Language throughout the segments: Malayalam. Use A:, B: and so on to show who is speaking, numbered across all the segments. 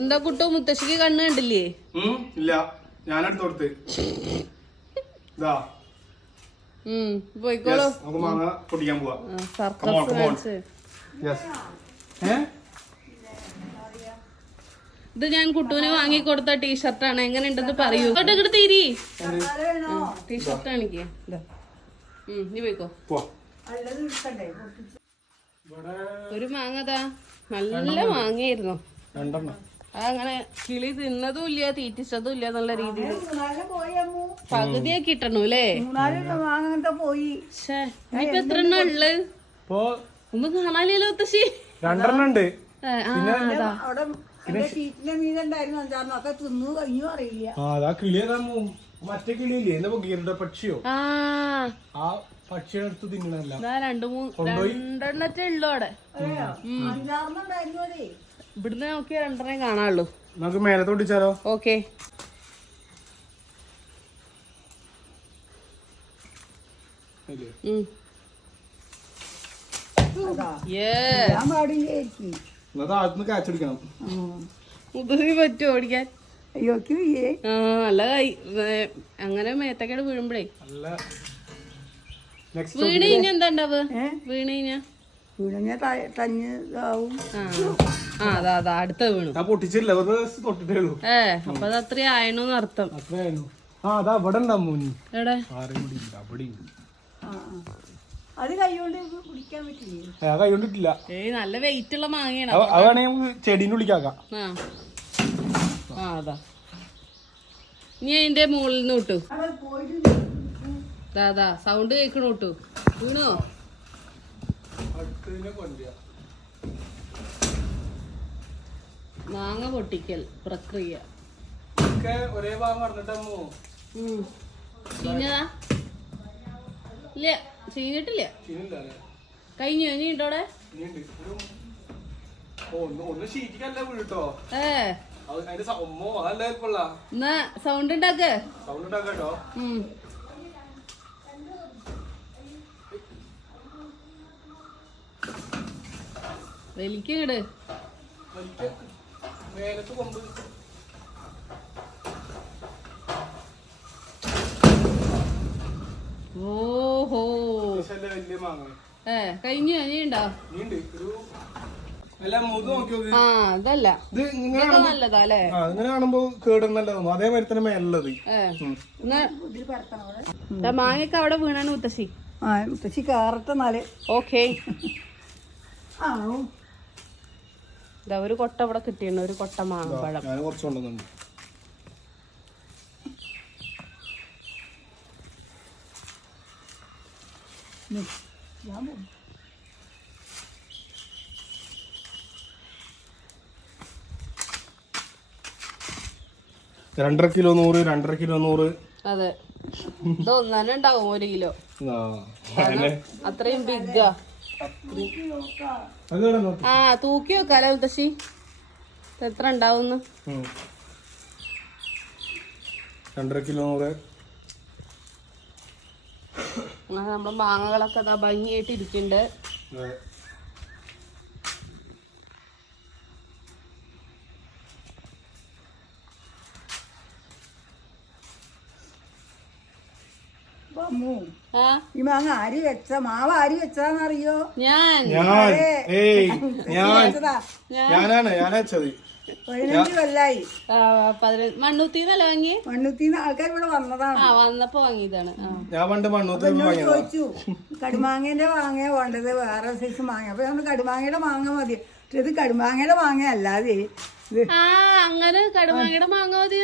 A: എന്താ കുട്ടോ മുത്തശ്ശിക്ക് കണ്ണ് കണ്ടില്ലേ?
B: ഇല്ല. ഞാനെടുത്ത് കൊടുത്ത്. ഇതാ.
A: പോയിക്കോളൂ.
B: നമുക്ക് മാങ്ങ പൊട്ടിക്കാൻ പോവാ.
A: സർക്കസ് കാണിച്ച് ഇത് ഞാൻ കുട്ടുവിന് വാങ്ങി കൊടുത്ത ടീഷർട്ടാണ്. എങ്ങനെ ഉണ്ടെന്ന് പറയൂ. ഇങ്ങോട്ട് തീരി. ടീഷർട്ട്. ഉം, നീ പോയിക്കോ. ഒരു മാങ്ങതാ നല്ല മാങ്ങയായിരുന്നു.
B: രണ്ടെണ്ണം.
A: അതങ്ങനെ കിളി തിന്നതും ഇല്ല തീറ്റിച്ചതും ഇല്ല എന്നുള്ള രീതിയിൽ. പകുതിയെ കിട്ടണു അല്ലേ?
C: പോയി.
A: ഇപ്പൊ എത്ര എണ്ണ
B: ഉള്ളു?
A: ഒന്ന് കാണാനില്ലല്ലോ മുത്തശ്ശി.
B: രണ്ടെണ്ണം ഉണ്ട്. മറ്റേ കിളിയില്ലേ? എന്താ പക്ഷിയോ?
A: ആ.
B: ആ പക്ഷിയുടെ അടുത്ത് തിന്നണല്ല
A: രണ്ടു മൂന്ന് രണ്ടെണ്ണത്തെ ഉള്ളു അവിടെ.
C: അഞ്ചാറിനും ഉണ്ടായിരുന്നു അതേ.
A: ഇവിടുന്ന് നോക്കിയാ രണ്ടെണ്ണേ കാണാനുള്ളൂ.
B: നമുക്ക് മേലത്തോട്ട് തൊട്ടിച്ചാലോ
A: ഓക്കെ. പറ്റുമോ ഓടിക്കാൻ? നല്ല അങ്ങനെ മേത്തക്കേട് വീഴുമ്പഴേ വീണ് കഴിഞ്ഞാ എന്താ ഉണ്ടാവുക? വീണ് കഴിഞ്ഞാ?
C: വീണഞ്ഞ തഞ്ഞ് ഇതാവും.
A: ആ ആ അതാ അതാ അടുത്ത വീണു.
B: ഞാൻ പൊട്ടിച്ചില്ല വെറുതെ തൊട്ടിട്ടേ ഉള്ളൂ.
A: ഏ അപ്പൊ അത് ആയണോന്ന് അർത്ഥം.
B: അത്രയായിരുന്നു ആ അതാ അവിടെ ഉണ്ടാ മൂന്ന്
A: എവിടെ?
B: ആരെയും അവിടെ ഉണ്ട്.
C: ആ ആ. അത് കൈകൊണ്ട് കുടിക്കാൻ പറ്റില്ലേ?
B: ഏ, ആ കൈ കൊണ്ടിട്ടില്ല
A: ഏയ് നല്ല വെയിറ്റ് ഉള്ള മാങ്ങയാണ്.
B: അത് അത് വേണമെങ്കിൽ നമുക്ക് ചെടീന്റെ ഉള്ളിക്കാക്കാം
A: ആ. ആ അതാ. നീ അതിന്റെ മുകളിൽ നിന്ന് വിട്ടു. ദാ സൗണ്ട് കേൾക്കണു വിട്ടു. വീണോ? മാങ്ങ പൊട്ടിക്കൽ പ്രക്രിയ.
B: ഒരേ ഭാഗം.
A: ചീഞ്ഞതാ? ഇല്ല ചീഞ്ഞിട്ടില്ല. കഴിഞ്ഞു? ഇനി ഉണ്ടോടെ സൗണ്ട് ഉണ്ടാക്ക്.
B: സൗണ്ട് ഉണ്ടാക്കാട്ടോ
A: ഉം. വലിക്കിങ്ങട്
B: മേലത്ത് കൊമ്പ്
A: ഓഹോ
B: വലിയ മാങ്ങ
A: ഏ കഴിഞ്ഞു? ആ അതല്ല. നല്ലതാ അല്ലേ
B: ഇങ്ങനെ കാണുമ്പോ കേടുന്നല്ല അതേമാതിരി തന്നെ മേലുള്ളത്.
A: മാങ്ങയൊക്കെ അവിടെ വീണാണ് മുത്തശ്ശി.
C: ആ മുത്തശ്ശി കയറട്ടെ നാല്
A: ഓക്കേ.
C: ആ
A: ഇതാ ഒരു കൊട്ട ഇവിടെ കിട്ടിയിട്ടുണ്ട് ഒരു കൊട്ട
C: മാമ്പഴം.
B: രണ്ടര കിലോ നൂറ് രണ്ടര കിലോ നൂറ്.
A: അതെ. ഇത് ഒന്നെ ഉണ്ടാവും ഒരു കിലോ. അത്രയും ബിഗാ
B: അത് വേണം നോക്ക്.
A: ആ തൂക്കി വെക്കാലോ മുത്തശ്ശി. എത്ര ഉണ്ടാവുന്നു?
B: രണ്ടര കിലോ
A: നമ്മളെ മാങ്ങകളൊക്കെ ഭംഗിയായിട്ട് ഇരിക്കുന്നുണ്ട്
B: അതെ.
C: അമ്മു
A: ആ
C: ഈ മാങ്ങ ആര് വെച്ച മാവ് ആര് വെച്ചതാന്നറിയോ
A: ഞാൻ.
B: ഞാൻ ഏയ് ഞാൻ. ഞാനാണ് ഞാൻ വെച്ചത്.
C: പതിനഞ്ച് കൊല്ലായി.
A: മണ്ണൂത്തിന്നല്ല വാങ്ങി
C: മണ്ണൂത്തിന്ന് ആൾക്കാർ ഇവിടെ വന്നതാണ്.
A: ആ വന്നപ്പോ വാങ്ങിയതാണ്.
B: ഞാൻ പണ്ട് മണ്ണൂത്തി
C: ചോദിച്ചു കടുമാങ്ങേന്റെ മാങ്ങ വേണ്ടത്? വേറെ സൈസ് മാങ്ങ അപ്പൊ നമ്മൾ കടുമാങ്ങയുടെ മാങ്ങ മതി. പക്ഷെ ഇത് കടുമാങ്ങയുടെ മാങ്ങ അല്ലാതെ
A: അങ്ങനെ കടുമാങ്ങയുടെ മാങ്ങ മതി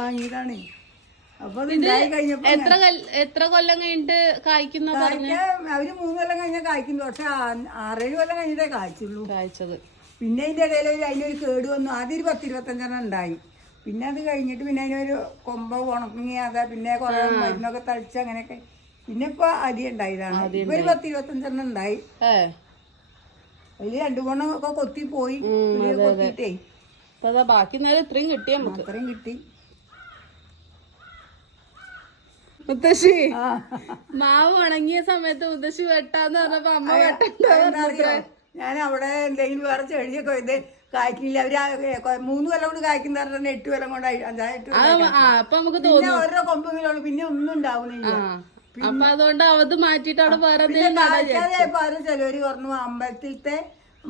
C: വാങ്ങിയതാണ്. അപ്പൊ കഴിഞ്ഞപ്പോ
A: എത്ര കൊല്ല- എത്ര കൊല്ലം കഴിഞ്ഞിട്ട് കായ്ക്കുന്ന പറഞ്ഞു?
C: കായ്ക്കാൻ അവർ മൂന്ന് കൊല്ലം കഴിഞ്ഞാൽ കായ്ക്കുന്നു. പക്ഷെ ആ- ആറേഴ് കൊല്ലം കഴിഞ്ഞിട്ടേ കായ്ച്ചുള്ളൂ.
A: കായ്ച്ചത്.
C: പിന്നെ അതിന്റെ ഇടയിൽ ഒരു അതിനൊരു കേട് വന്നു. ആദ്യം ഒരു പത്ത് ഇരുപത്തഞ്ചെണ്ണം ഉണ്ടായി. പിന്നെ അത് കഴിഞ്ഞിട്ട് പിന്നെ അതിനൊരു കൊമ്പ ഉണങ്ങി അതാ പിന്നെ കുറെ മരുന്നൊക്കെ തളിച്ച് അങ്ങനെയൊക്കെ. പിന്നെ ഇപ്പൊ അരി ഉണ്ടായതാണ്. ഇപ്പൊ ഒരു പത്ത് ഇരുപത്തഞ്ചെണ്ണം ഉണ്ടായി.
A: ഏ.
C: അതിൽ രണ്ടു മൂന്നെണ്ണം ഒക്കെ കൊത്തി പോയി. കൊത്തിട്ടേ കൊത്തിയിട്ടേ
A: അപ്പൊ അതാ. ബാക്കി നേരം ഇത്രയും കിട്ടി നമുക്ക്.
C: അത്രയും കിട്ടി.
A: മുത്തശ്ശി. മാവ് ഉണങ്ങിയ സമയത്ത് മുത്തശ്ശി വെട്ടാന്ന് പറഞ്ഞപ്പോ അമ്മ
C: വെട്ടോ ഞാൻ അവിടെ എന്തെങ്കിലും വേറെ ചെടിയൊക്കെ ഇത് കായ്ക്കില്ല. അവർ മൂന്ന് കൊല്ലം കൊണ്ട് കായ്ക്കുന്ന പറഞ്ഞാൽ എട്ട് കൊല്ലം കൊണ്ട് ഓരോ കൊമ്പെങ്കിലും പിന്നെ ഒന്നും ഉണ്ടാവുന്നില്ല.
A: അപ്പൊ അതുകൊണ്ട് അവത് മാറ്റിട്ട് അവിടെ വേറെ
C: പിന്നെ
A: എന്തെങ്കിലും
C: ചിലവര് പറഞ്ഞു അമ്പലത്തിലത്തെ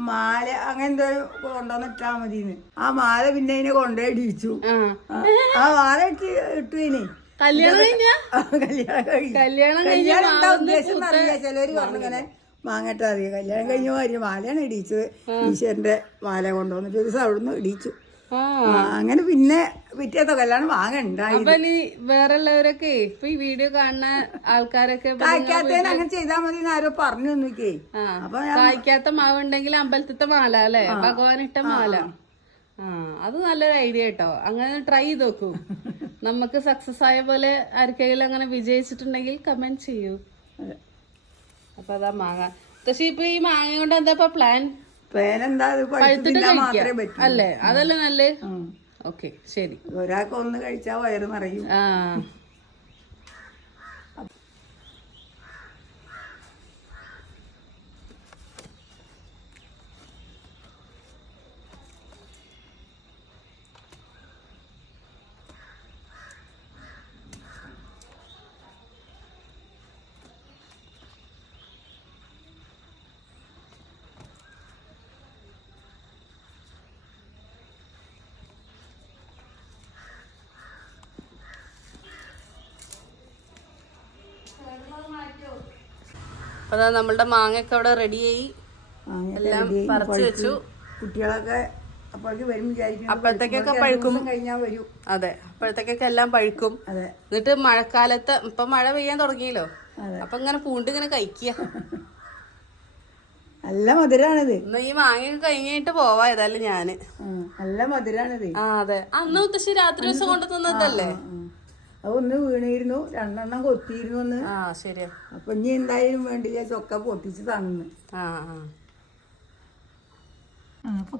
C: മാല അങ്ങനെന്തോ കൊണ്ടുവന്നിട്ടാ മതിന്ന്. ആ മാല പിന്നെ അതിനെ കൊണ്ടുപോയി ഇടിച്ചു
A: ആ.
C: ആ, ആ മാല ഇട്ട് ഇട്ടു ഇനി.
A: കല്യാണം കഴിഞ്ഞ?
C: കല്യാണം അറിയ
A: കല്യാണം കഴിഞ്ഞ
C: കല്യാണം എന്താ ഉദ്ദേശം അറിയില്ല. ചിലവര് പറഞ്ഞു ഇങ്ങനെ മാങ്ങട്ട അറിയാം കല്യാണം കഴിഞ്ഞ മാതിരി മാലയാണ് ഇടിച്ചത് ഈശ്വരന്റെ മാല കൊണ്ടുവന്നിട്ട് ഒരു ദിവസം അവിടുന്ന് ഇടിച്ചു അങ്ങനെ പിന്നെ പിറ്റേത്തെ കല്യാണം വാങ്ങണ്ടായി
A: വേറെ ഉള്ളവരൊക്കെ ഇപ്പൊ ഈ വീഡിയോ കാണുന്ന ആൾക്കാരൊക്കെ
C: കായ്ക്കാത്തതിന് അങ്ങനെ ചെയ്താൽ മതി ആരോ പറഞ്ഞു
A: ആ.
C: അപ്പൊ
A: കായ്ക്കാത്ത മാവ് ഉണ്ടെങ്കിൽ അമ്പലത്തിത്തെ മാല അല്ലെ? ഭഗവാനിട്ട മാല. ആ അത് നല്ലൊരു ഐഡിയ കേട്ടോ. അങ്ങനെ ട്രൈ ചെയ്ത് നോക്കൂ. നമുക്ക് സക്സസ് ആയ പോലെ ആർക്കെങ്കിലും അങ്ങനെ വിജയിച്ചിട്ടുണ്ടെങ്കിൽ കമന്റ് ചെയ്യൂ.
C: അതെ.
A: അപ്പൊ അതാ മാങ്ങ. പക്ഷേ ഇപ്പൊ ഈ മാങ്ങ കൊണ്ട് എന്താ ഇപ്പൊ പ്ലാൻ പഴുത്തിട്ട് കഴിക്കാം. അല്ലേ? അതല്ലേ നല്ലേ. ഓക്കെ ശരി.
C: ഒരാൾക്ക് ഒന്ന് കഴിച്ചാൽ വയറ് നിറയും.
A: ആ. അപ്പൊ അതാ നമ്മളുടെ മാങ്ങയൊക്കെ അവിടെ റെഡിയായി എല്ലാം പറിച്ചു വെച്ചു.
C: കുട്ടികളൊക്കെ
A: അപ്പോഴത്തേക്കൊക്കെ പഴുക്കും. അതെ അപ്പോഴത്തേക്കൊക്കെ എല്ലാം പഴുക്കും. എന്നിട്ട് മഴക്കാലത്ത് ഇപ്പൊ മഴ പെയ്യാൻ തുടങ്ങിയല്ലോ. അപ്പൊ ഇങ്ങനെ പൂണ്ട് ഇങ്ങനെ കഴിക്കുക.
C: നല്ല മധുരാണിത്.
A: ഇന്ന് ഈ മാങ്ങയൊക്കെ കഴിഞ്ഞിട്ട് പോവാ ഏതായാലും
C: ഞാൻ. നല്ല മധുരാണിത്.
A: ആ അതെ. അന്ന് ഉത്തശ്ശി രാത്രി ദിവസം കൊണ്ടു തന്നതല്ലേ?
C: ഉം. അത് ഒന്ന് വീണിരുന്നു രണ്ടെണ്ണം കൊത്തിയിരുന്നു ഒന്ന്
A: ആ ശരിയാ.
C: അപ്പൊ ഇനി എന്തായാലും വേണ്ടില്ല ചൊക്ക പൊട്ടിച്ച് തന്നു.
A: ആ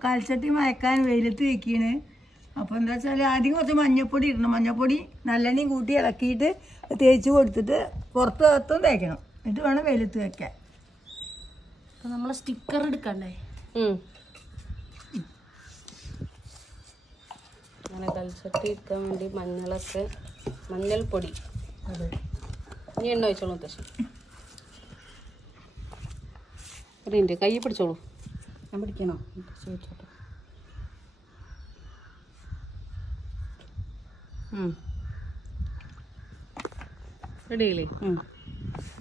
C: കൽച്ചട്ടി മയക്കാൻ വെയിലത്ത് വെക്കീണ് അപ്പൊ എന്താ വെച്ചാൽ ആദ്യം കുറച്ച് മഞ്ഞപ്പൊടി ഇടണം. മഞ്ഞപ്പൊടി നല്ലെണ്ണയും കൂട്ടി ഇളക്കിയിട്ട് തേച്ച് കൊടുത്തിട്ട് പുറത്ത് അകത്തും തേക്കണം. എന്നിട്ട് വേണം വെയിലത്ത് വെക്കാൻ.
A: അപ്പൊ നമ്മളെ സ്റ്റിക്കർ എടുക്കണ്ടേ? അങ്ങനെ കൽച്ചട്ടി ഇട്ടാൻ വേണ്ടി മഞ്ഞളൊക്കെ മഞ്ഞൾപ്പൊടി. ഇനി എണ്ണ വെച്ചോളൂ മുത്തശ്ശി. മിനിറ്റ് കൈ പിടിച്ചോളൂ.
C: ഞാൻ പിടിക്കണോ? ചോദിച്ചോട്ടെ
A: റെഡിയില്ലേ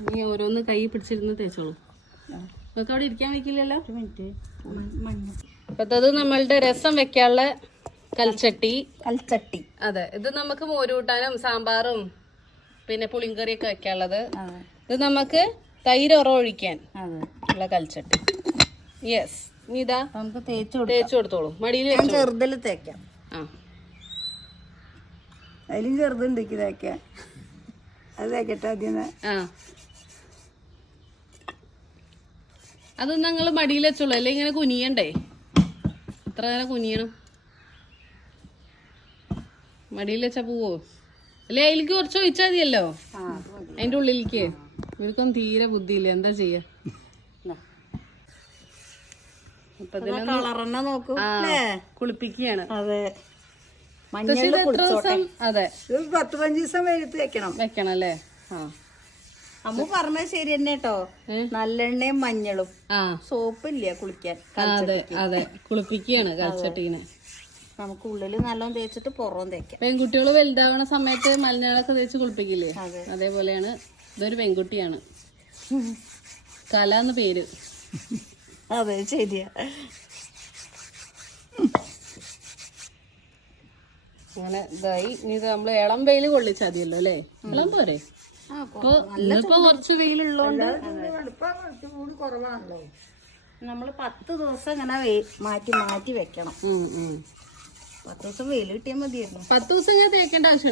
A: നീ ഓരോന്ന് കൈ പിടിച്ചിരുന്ന് തേച്ചോളൂ. നിങ്ങൾക്ക് അവിടെ ഇരിക്കാൻ
C: മഞ്ഞ
A: അപ്പത്തത് നമ്മളുടെ രസം വെക്കാനുള്ള കൽച്ചട്ടി.
C: കൽച്ചട്ടി.
A: അതെ ഇത് നമുക്ക് മോരൂട്ടാനും സാമ്പാറും പിന്നെ പുളിങ്കറിയൊക്കെ വെക്കാനുള്ളത്. ഇത് നമുക്ക് തൈര് ഉറ ഒഴിക്കാൻ ഉള്ള കൽച്ചട്ടി. യെസ് ഇനി ഇതാ
C: നമുക്ക് തേച്ച്
A: തേച്ച് കൊടുത്തോളൂ. മടിയിൽ
C: ചെറുതിൽ തേക്കാം.
A: ആ.
C: അതിലും ചെറുതുണ്ട് തേക്കാം തേക്കാൻ. അത് തേക്കട്ടെ ആദ്യം
A: ആ. അത് ഞങ്ങൾ മടിയിൽ വെച്ചോളൂ. അല്ലെ ഇങ്ങനെ കുനിയണ്ടേ? എത്ര നേരം കുനിയണം. മടിയിൽ വെച്ചാ പോവോ? അല്ലെ അതിലേക്ക് കുറച്ച് ഒഴിച്ചാൽ മതിയല്ലോ? അതിന്റെ ഉള്ളിലേക്ക്. ഇവർക്കൊന്നും തീരെ ബുദ്ധിയില്ല. എന്താ ചെയ്യാ? കുളിപ്പിക്കുകയാണ്.
C: അതെ.
A: ദിവസം അതെ.
C: ഇത് പത്ത് പഞ്ച് ദിവസം വെയിലത്ത് വെക്കണം.
A: വെക്കണം അല്ലേ? ആ.
C: അമ്മ പറഞ്ഞ ശരി തന്നെ കേട്ടോ. നല്ലെണ്ണയും മഞ്ഞളും.
A: ആ.
C: സോപ്പില്ല കുളിക്കാൻ
A: അതെ അതെ. കുളിപ്പിക്കുകയാണ് കൽച്ചട്ടീനെ.
C: നമുക്ക് ഉള്ളിൽ നല്ലോണം തേച്ചിട്ട് പുറവും തേക്കാം.
A: പെൺകുട്ടികൾ വലുതാവണ സമയത്ത് മലിനാളൊക്കെ തേച്ച് കുളിപ്പിക്കില്ലേ? അതേപോലെയാണ് ഇതൊരു പെൺകുട്ടിയാണ്. കല എന്ന് പേര്.
C: അതെ ശരിയാ.
A: അങ്ങനെ ഇതായി. ഇനി ഇത് നമ്മൾ ഇളം വെയിൽ കൊള്ളിച്ചാൽ മതിയല്ലോ അല്ലേ? ഇളം പോരെ? ഇപ്പൊ ഇന്നിപ്പോ കുറച്ച് വെയിലുള്ളോണ്ട്
C: കുറവാണല്ലോ. നമ്മൾ പത്ത് ദിവസം ഇങ്ങനെ മാറ്റി മാറ്റി വെക്കണം. പത്ത് ദിവസം വെയിൽ കിട്ടിയാൽ മതിയായിരുന്നു.
A: പത്ത് ദിവസം ഇങ്ങനെ തേക്കേണ്ട ആവശ്യം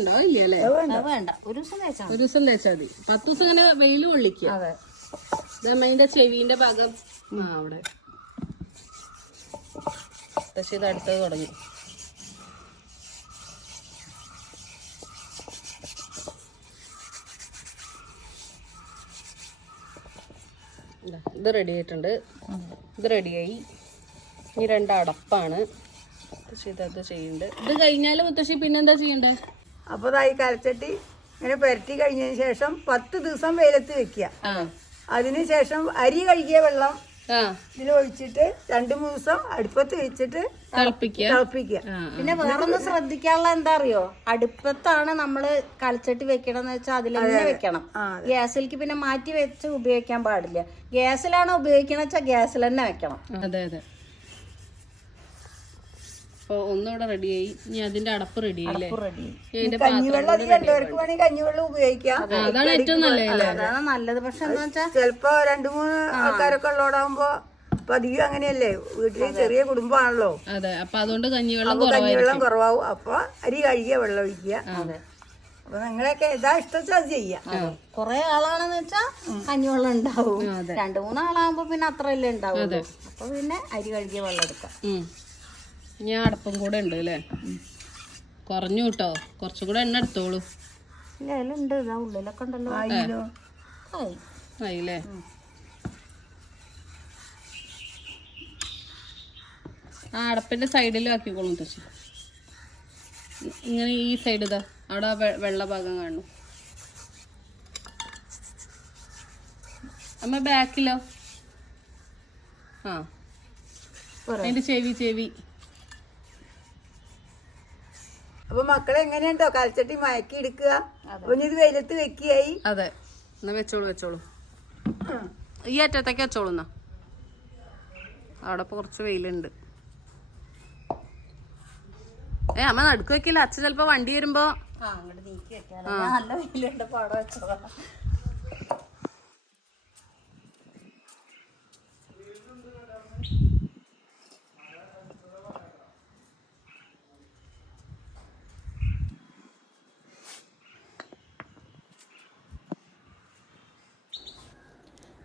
C: അത് വേണ്ട. ഒരു ദിവസം തേച്ചാൽ
A: ഒരു ദിവസം തേച്ചാൽ മതി. പത്ത് ദിവസം ഇങ്ങനെ വെയിൽ കൊള്ളിക്കുക.
C: അതെ.
A: ചെവിന്റെ ഭാഗം. ആ അവിടെ. പക്ഷെ ഇത് അടുത്തത് തുടങ്ങി. ഇതാ, ഇത് റെഡി ആയിട്ടുണ്ട്. ഇത് റെഡിയായി ഈ രണ്ട് അടപ്പാണ്. മുത്തശ്ശി ഇത് ചെയ്യുന്നുണ്ട്. ഇത് കഴിഞ്ഞാൽ മുത്തശ്ശി പിന്നെന്താ ചെയ്യണ്ടേ?
C: അപ്പോൾ ഇതായി കരച്ചട്ടി ഇങ്ങനെ പുരട്ടി കഴിഞ്ഞതിന് ശേഷം പത്ത് ദിവസം വെയിലത്ത് വെക്കുക. അതിനുശേഷം ശേഷം അരി കഴുകിയ വെള്ളം ഇതിൽ ഒഴിച്ചിട്ട് രണ്ടു മൂന്ന് ദിവസം അടുപ്പത്ത് വെച്ചിട്ട്
A: തിളപ്പിക്കുക.
C: തിളപ്പിക്കുക.
D: പിന്നെ വേറൊന്ന് ശ്രദ്ധിക്കാനുള്ള എന്താ അറിയോ? അടുപ്പത്താണ് നമ്മൾ കളിച്ചട്ടി വെക്കണമെന്ന് വെച്ചാൽ അതിൽ തന്നെ വെക്കണം. ഗ്യാസിലേക്ക് പിന്നെ മാറ്റി വെച്ച് ഉപയോഗിക്കാൻ പാടില്ല. ഗ്യാസിലാണ് ഉപയോഗിക്കണ വെച്ചാൽ ഗ്യാസിൽ തന്നെ വെക്കണം.
A: അതെ അതെ. അപ്പോൾ ഒന്നുകൂടെ റെഡിയായി ഇനി അതിന്റെ അടപ്പ്
D: റെഡി
C: കഞ്ഞിവെള്ളം അത് രണ്ടുപേർക്ക് വേണമെങ്കിൽ കഞ്ഞിവെള്ളം ഉപയോഗിക്കാം.
A: അതാണ് ഏറ്റവും നല്ലത്
D: അതാണ് നല്ലത്. പക്ഷെ എന്താ വെച്ചാ
C: ചിലപ്പോ രണ്ടു മൂന്ന് ആൾക്കാരൊക്കെ ഉള്ളോടാകുമ്പോ പതിവ് അങ്ങനെയല്ലേ? വീട്ടിൽ ചെറിയ കുടുംബമാണല്ലോ.
A: അതെ അപ്പൊ അതുകൊണ്ട് കഞ്ഞിവെള്ളം
C: കഞ്ഞിവെള്ളം കുറവാകും അപ്പൊ അരി കഴുകിയ വെള്ളം ഒഴിക്കുക. അപ്പൊ നിങ്ങളൊക്കെ ഏതാ ഇഷ്ടച്ചാ അത് ചെയ്യാം.
D: കൊറേ ആളാണെന്ന് വെച്ചാ കഞ്ഞിവെള്ളം ഉണ്ടാവും. രണ്ടു മൂന്ന് ആളാകുമ്പോ പിന്നെ അത്രയല്ലേ ഉണ്ടാവും അപ്പൊ പിന്നെ അരി കഴുകിയ വെള്ളം എടുക്കാം.
A: ഇനി അടപ്പും കൂടെ ഉണ്ട് അല്ലേ? കുറഞ്ഞു കേട്ടോ. കുറച്ചും കൂടെ എണ്ണ എടുത്തോളൂ.
D: ഇതാ ഉള്ളിലൊക്കെ ഉണ്ടല്ലോ.
C: ആയില്ലോ
D: ആയി.
A: ആയില്ലേ ആ അടപ്പിന്റെ സൈഡിലും ആക്കിക്കോളും തച്ചു ഇങ്ങനെ ഈ സൈഡ് ഇതാ. അവിടെ ആ വെള്ള ഭാഗം കാണുന്നു. അമ്മ ബാക്കിലോ ആ. അതിന്റെ ചെവി ചെവി.
C: അപ്പൊ മക്കളെ എങ്ങനെയുണ്ടോ? കാൽച്ചട്ടി മയക്കി എടുക്കുക. അപ്പൊ ഇത് വെയിലത്ത് വെക്കിയായി
A: അതെ. എന്നാ വെച്ചോളൂ വെച്ചോളൂ. ഈ അറ്റത്തേക്ക് വെച്ചോളൂ എന്നാ. അവിടെ കുറച്ച് വെയിലുണ്ട്. ഏ അമ്മ നടുക്ക് വെക്കില്ല. അച്ഛൻ ചിലപ്പോ വണ്ടി വരുമ്പോ
D: ആ അങ്ങോട്ട് നീക്കി വെക്കാം നല്ല വെയിലുണ്ട്. പാടം വെച്ചതാ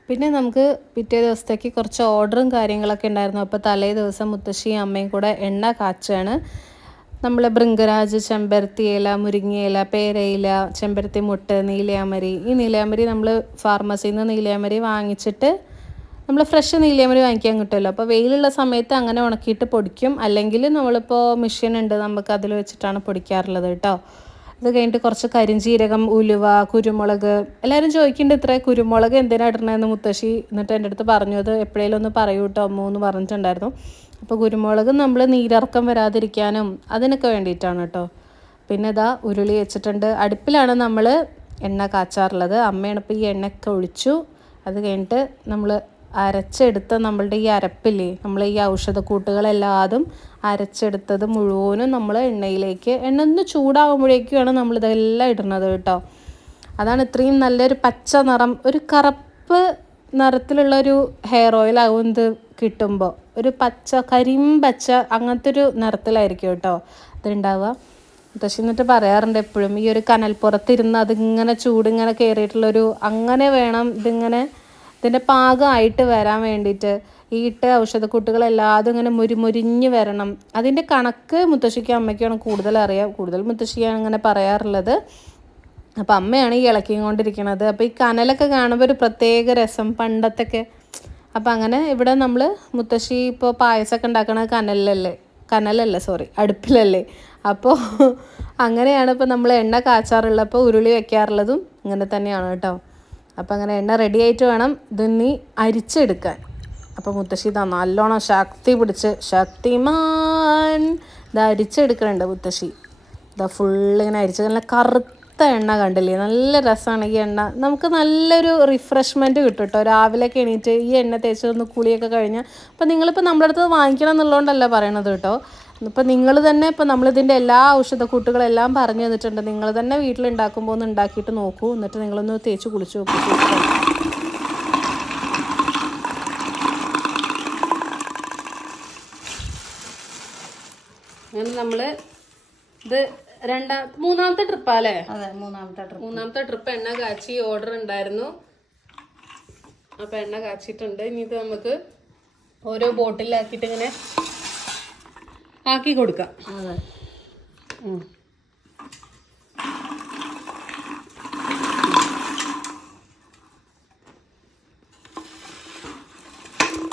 E: പിന്നെ നമുക്ക് പിറ്റേ ദിവസത്തേക്ക് കുറച്ച് ഓർഡറും കാര്യങ്ങളൊക്കെ ഉണ്ടായിരുന്നു. അപ്പോൾ തലേ ദിവസം മുത്തശ്ശിയും അമ്മയും കൂടെ എണ്ണ കാച്ചാണ്. നമ്മൾ ഭൃംഗരാജ് ചെമ്പരത്തി ഇല മുരിങ്ങയില പേരയില ചെമ്പരത്തി മുട്ട് നീലയാമരി. ഈ നീലയാമരി നമ്മൾ ഫാർമസിയിൽ നിന്ന് നീലയാമരി വാങ്ങിച്ചിട്ട് നമ്മൾ ഫ്രഷ് നീലയാമരി വാങ്ങിക്കാൻ കിട്ടുമല്ലോ. അപ്പോൾ വെയിലുള്ള സമയത്ത് അങ്ങനെ ഉണക്കിയിട്ട് പൊടിക്കും. അല്ലെങ്കിൽ നമ്മളിപ്പോൾ മെഷീൻ ഉണ്ട് നമുക്ക് അതിൽ വെച്ചിട്ടാണ് പൊടിക്കാറുള്ളത് കേട്ടോ. അത് കഴിഞ്ഞിട്ട് കുറച്ച് കരിഞ്ജീരകം ഉലുവ കുരുമുളക് എല്ലാവരും ചോദിക്കുന്നുണ്ട് ഇത്ര കുരുമുളക് എന്തിനാ ഇടണമെന്ന് മുത്തശ്ശി എന്നിട്ട് എന്റെ അടുത്ത് പറഞ്ഞു. അത് എപ്പോഴേലും ഒന്ന് പറയൂ കേട്ടോ അമ്മ എന്ന് പറഞ്ഞിട്ടുണ്ടായിരുന്നു. അപ്പോൾ കുരുമുളക് നമ്മൾ നീരിറക്കം വരാതിരിക്കാനും അതിനൊക്കെ വേണ്ടിയിട്ടാണ് കേട്ടോ പിന്നെ ഇതാ ഉരുളി വെച്ചിട്ടുണ്ട്. അടുപ്പിലാണ് നമ്മൾ എണ്ണ കാച്ചാറുള്ളത്. അമ്മയാണ് ഇപ്പോൾ ഈ എണ്ണയൊക്കെ ഒഴിച്ചു. അത് കഴിഞ്ഞിട്ട് നമ്മൾ അരച്ചെടുത്ത നമ്മളുടെ ഈ അരപ്പില്ലേ നമ്മൾ ഈ ഔഷധക്കൂട്ടുകളെല്ലാതും അരച്ചെടുത്തത് മുഴുവനും നമ്മൾ എണ്ണയിലേക്ക് എണ്ണ ഒന്ന് ചൂടാകുമ്പോഴേക്കുമാണ് നമ്മൾ ഇതെല്ലാം ഇടുന്നത് കേട്ടോ. അതാണ് ഇത്രയും നല്ലൊരു പച്ച നിറം ഒരു കറുപ്പ് നിറത്തിലുള്ള ഒരു ഹെയർ ഓയിൽ ആവും ഇത് കിട്ടുമ്പോൾ. ഒരു പച്ച കരിമ്പച്ച അങ്ങനത്തെ ഒരു നിറത്തിലായിരിക്കും കേട്ടോ അതുണ്ടാവുക. മുത്തശ്ശി എന്നിട്ട് പറയാറുണ്ട് എപ്പോഴും ഈ ഒരു കനൽപ്പുറത്തിരുന്ന് അതിങ്ങനെ ചൂടിങ്ങനെ കയറിയിട്ടുള്ളൊരു അങ്ങനെ വേണം ഇതിങ്ങനെ ഇതിന്റെ പാകമായിട്ട് വരാൻ വേണ്ടിയിട്ട് ഈ ഇട്ട ഔഷധക്കൂട്ടുകളെല്ലാതും ഇങ്ങനെ മുരിമുരിഞ്ഞ് വരണം. അതിന്റെ കണക്ക് മുത്തശ്ശിക്കും അമ്മയ്ക്കാണ് കൂടുതൽ അറിയാം കൂടുതൽ മുത്തശ്ശിയാണ് അങ്ങനെ പറയാറുള്ളത്. അപ്പം അമ്മയാണ് ഈ ഇളക്കിയും കൊണ്ടിരിക്കണത്. അപ്പോൾ ഈ കനലൊക്കെ കാണുമ്പോൾ ഒരു പ്രത്യേക രസം പണ്ടത്തൊക്കെ. അപ്പം അങ്ങനെ ഇവിടെ നമ്മൾ മുത്തശ്ശി ഇപ്പോൾ പായസമൊക്കെ ഉണ്ടാക്കണത് കനലിലല്ലേ കനലല്ല സോറി അടുപ്പിലല്ലേ. അപ്പോൾ അങ്ങനെയാണ് ഇപ്പോൾ നമ്മൾ എണ്ണ കാച്ചാറുള്ളപ്പോൾ ഉരുളി വെക്കാറുള്ളതും ഇങ്ങനെ തന്നെയാണ് കേട്ടോ. അപ്പോൾ അങ്ങനെ എണ്ണ റെഡി ആയിട്ട് വേണം ഇതെന്നി അരിച്ചെടുക്കാൻ. അപ്പോൾ മുത്തശ്ശി ഇതാ നല്ലോണം ശക്തി പിടിച്ച് ശക്തിമാൻ ഇത് അരിച്ചെടുക്കുന്നുണ്ട് മുത്തശ്ശി. ഇതാ ഫുള്ള് ഇങ്ങനെ അരിച്ച് നല്ല കറുത്ത എണ്ണ കണ്ടില്ലേ? നല്ല രസമാണ് ഈ എണ്ണ. നമുക്ക് നല്ലൊരു റിഫ്രഷ്മെന്റ് കിട്ടും കേട്ടോ രാവിലെയൊക്കെ എണീറ്റ് ഈ എണ്ണ തേച്ച് ഒന്ന് കുളിയൊക്കെ കഴിഞ്ഞാൽ അപ്പോൾ നിങ്ങളിപ്പോൾ നമ്മുടെ അടുത്ത് വാങ്ങിക്കണം എന്നുള്ളതുകൊണ്ടല്ല പറയണത് കേട്ടോ ഇപ്പം നിങ്ങൾ തന്നെ ഇപ്പം നമ്മളിതിന്റെ എല്ലാ ഔഷധക്കൂട്ടുകളെല്ലാം പറഞ്ഞു തന്നിട്ടുണ്ട്. നിങ്ങൾ തന്നെ വീട്ടിലുണ്ടാക്കുമ്പോൾ ഒന്ന് ഉണ്ടാക്കിയിട്ട് നോക്കൂ. എന്നിട്ട് നിങ്ങളൊന്ന് തേച്ച് കുളിച്ച് നോക്കൂ.
A: അങ്ങനെ നമ്മൾ ഇത് രണ്ടാ മൂന്നാമത്തെ ട്രിപ്പാല്ലേ
D: അതെ മൂന്നാമത്തെ ട്രിപ്പ്.
A: മൂന്നാമത്തെ ട്രിപ്പ് എണ്ണ കാച്ചി ഓർഡർ ഉണ്ടായിരുന്നു. അപ്പൊ എണ്ണ കാച്ചിട്ടുണ്ട്. ഇനി ഇത് നമുക്ക് ഓരോ ബോട്ടിലാക്കിയിട്ട് ഇങ്ങനെ ആക്കി കൊടുക്കാം.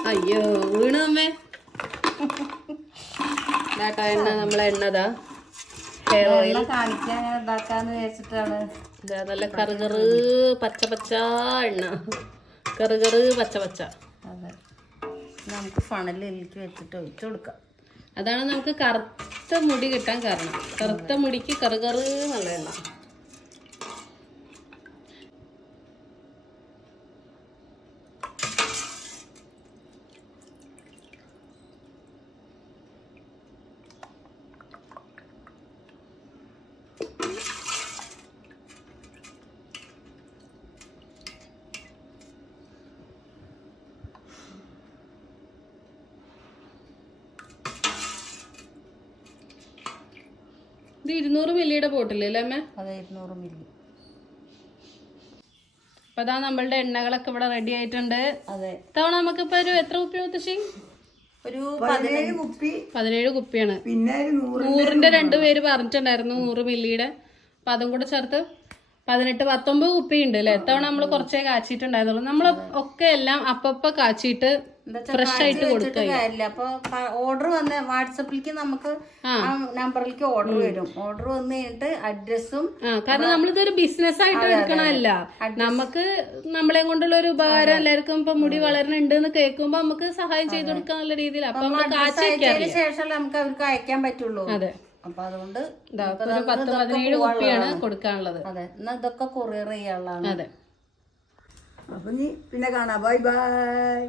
A: അയ്യോ വീണ് അമ്മേ. ഇതാട്ടോ എണ്ണ നമ്മളെ എണ്ണതാ ഹെയർ ഓയിൽ
D: കാണിക്കാൻ വിചാരിച്ചിട്ടാണ്.
A: നല്ല കറുകറ് പച്ച പച്ച എണ്ണ. കറുകറ് പച്ച പച്ച.
D: നമുക്ക് ഫണലിലേക്ക് വെച്ചിട്ട് ഒഴിച്ചു കൊടുക്കാം.
A: അതാണ് നമുക്ക് കറുത്ത മുടി കിട്ടാൻ കാരണം. കറുത്ത മുടിക്ക് കറുകറ് നല്ല എണ്ണ. ഇത് ഇരുന്നൂറ് മില്ലിയുടെ ബോട്ടിൽ അല്ലേ അമ്മേ?
D: അതെ ഇരുന്നൂറ് മില്ലി.
A: അപ്പൊ അതാ നമ്മളുടെ എണ്ണകളൊക്കെ ഇവിടെ റെഡി ആയിട്ടുണ്ട്.
D: അതെ.
A: തവണ നമുക്കിപ്പോ ഒരു എത്ര കുപ്പി മുത്തശ്ശി?
D: ഒരു
C: പതിനേഴ് കുപ്പി.
A: പതിനേഴ് കുപ്പിയാണ്.
C: പിന്നെ
A: നൂറിന്റെ രണ്ട് പേര് പറഞ്ഞിട്ടുണ്ടായിരുന്നു നൂറ് മില്ലിയുടെ. അപ്പൊ അതും കൂടെ ചേർത്ത് പതിനെട്ട് പത്തൊമ്പത് കുപ്പി ഉണ്ട് അല്ലേ എത്തവണ നമ്മൾ കുറച്ചേ കാച്ചിട്ടുണ്ടായിരുന്നുള്ളൂ. നമ്മൾ ഒക്കെ എല്ലാം അപ്പപ്പ കാച്ചിട്ട് ഫ്രഷ് ആയിട്ട് കൊടുക്കുക
D: കാര്യമില്ല. അപ്പൊ ഓർഡർ വന്ന് വാട്സപ്പിലേക്ക് നമുക്ക് നമ്പറിലേക്ക് ഓർഡർ വരും. ഓർഡർ വന്ന് കഴിഞ്ഞിട്ട് അഡ്രസ്സും
A: കാരണം നമ്മളിതൊരു ബിസിനസ് ആയിട്ട് എടുക്കണമല്ല നമുക്ക് നമ്മളെ കൊണ്ടുള്ള ഒരു ഉപകാരം എല്ലാവർക്കും ഇപ്പൊ മുടി വളരണുണ്ട് എന്ന് കേൾക്കുമ്പോ നമുക്ക് സഹായം ചെയ്തു കൊടുക്കാൻ നല്ല രീതിയിൽ അപ്പൊ നമ്മൾ
D: ശേഷം നമുക്ക് അവർക്ക് അയക്കാൻ പറ്റുള്ളൂ.
A: അതെ.
D: അപ്പൊ അതുകൊണ്ട്
A: പത്ത് പതിനേഴ് കുപ്പിയാണ് കൊടുക്കാനുള്ളത്.
D: അതെ എന്നാ ഇതൊക്കെ കൊറിയർ ചെയ്യാനുള്ളതാണ്.
A: അതെ.
C: അപ്പൊ നീ പിന്നെ കാണാം. Bye bye.